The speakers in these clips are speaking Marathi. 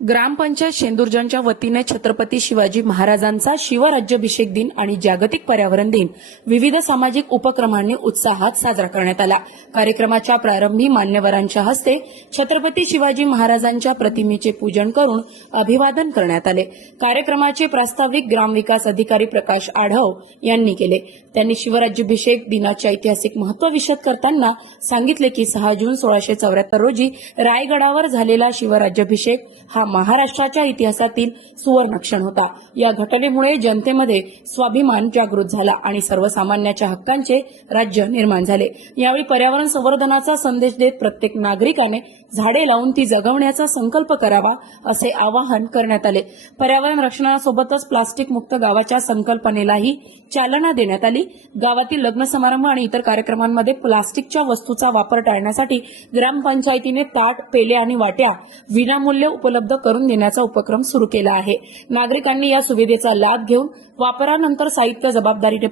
ग्रामपंचायत शेंदुर्जनच्या वतीने छत्रपती शिवाजी महाराजांचा शिवराज्याभिषेक दिन आणि जागतिक पर्यावरण दिन विविध सामाजिक उपक्रमांनी उत्साहात साजरा करण्यात आला। कार्यक्रमाच्या प्रारंभी मान्यवरांच्या हस्ते छत्रपती शिवाजी महाराजांच्या प्रतिमेचे पूजन करून अभिवादन करण्यात आले। कार्यक्रमाचे प्रास्ताविक ग्रामविकास अधिकारी प्रकाश आढाव यांनी केले। त्यांनी शिवराज्याभिषेक दिनाचे ऐतिहासिक महत्त्व विशद करताना सांगितले की 6 जून 1674 रोजी रायगडावर झालेला शिवराज्याभिषेक हा महाराष्ट्राच्या इतिहासातील सुवर्णक्षण होता। या घटनेमुळे जनतेमध्ये स्वाभिमान जागृत झाला आणि सर्वसामान्यांच्या हक्कांचे राज्य निर्माण झाले। यावेळी पर्यावरण संवर्धनाचा संदेश देत प्रत्येक नागरिकाने झाडे लावून ती जगवण्याचा संकल्प करावा असे आवाहन करण्यात आले। पर्यावरण रक्षणासोबतच प्लास्टिक मुक्त गावाच्या संकल्पनेलाही चालना देण्यात आली। गावातील लग्न समारंभ आणि इतर कार्यक्रमांमध्ये प्लास्टिकच्या वस्तूचा वापर टाळण्यासाठी ग्रामपंचायतीने ताट, पेले आणि वाट्या विनामूल्य उपलब्ध करून देण्याचा उपक्रम सुरू केला आहे। नागरिकांनी या सुविधेचा लाभ घेऊन वापरानंतर साहित्य जबाबदारीने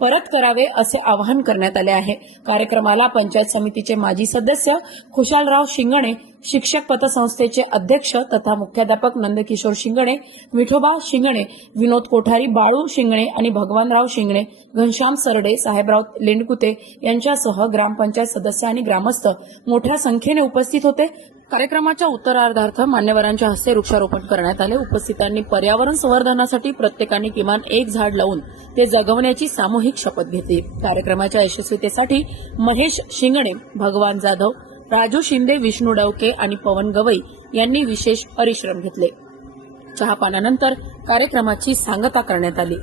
परत करावे असे आवाहन करण्यात आले आहे। कार्यक्रमाला पंचायत समितीचे माजी सदस्य खुशालराव शिंगणे, शिक्षक पतसंस्थेचे अध्यक्ष तथा मुख्याध्यापक नंदकिशोर शिंगणे, विठोबा शिंगणे, विनोद कोठारी, बाळू शिंगणे आणि भगवानराव शिंगणे, घनश्याम सरडे, साहेबराव लेंडकुते यांच्यासह ग्रामपंचायत सदस्य आणि ग्रामस्थ मोठ्या संख्येने उपस्थित होते। कार्यक्रमाच्या उत्तरार्धार्थ मान्यवरांच्या हस्ते वृक्षारोपण करण्यात आले। उपस्थितांनी पर्यावरण संवर्धनासाठी प्रत्येकाने किमान एक झाड लावून ते जगवण्याची सामूहिक शपथ घेतली। कार्यक्रमाच्या यशस्वीतेसाठी महेश शिंगणे, भगवान जाधव, राजू शिंदे, विष्णू डवके आणि पवन गवई यांनी विशेष परिश्रम घेतले। चहापानानंतर कार्यक्रमाची सांगता करण्यात आली।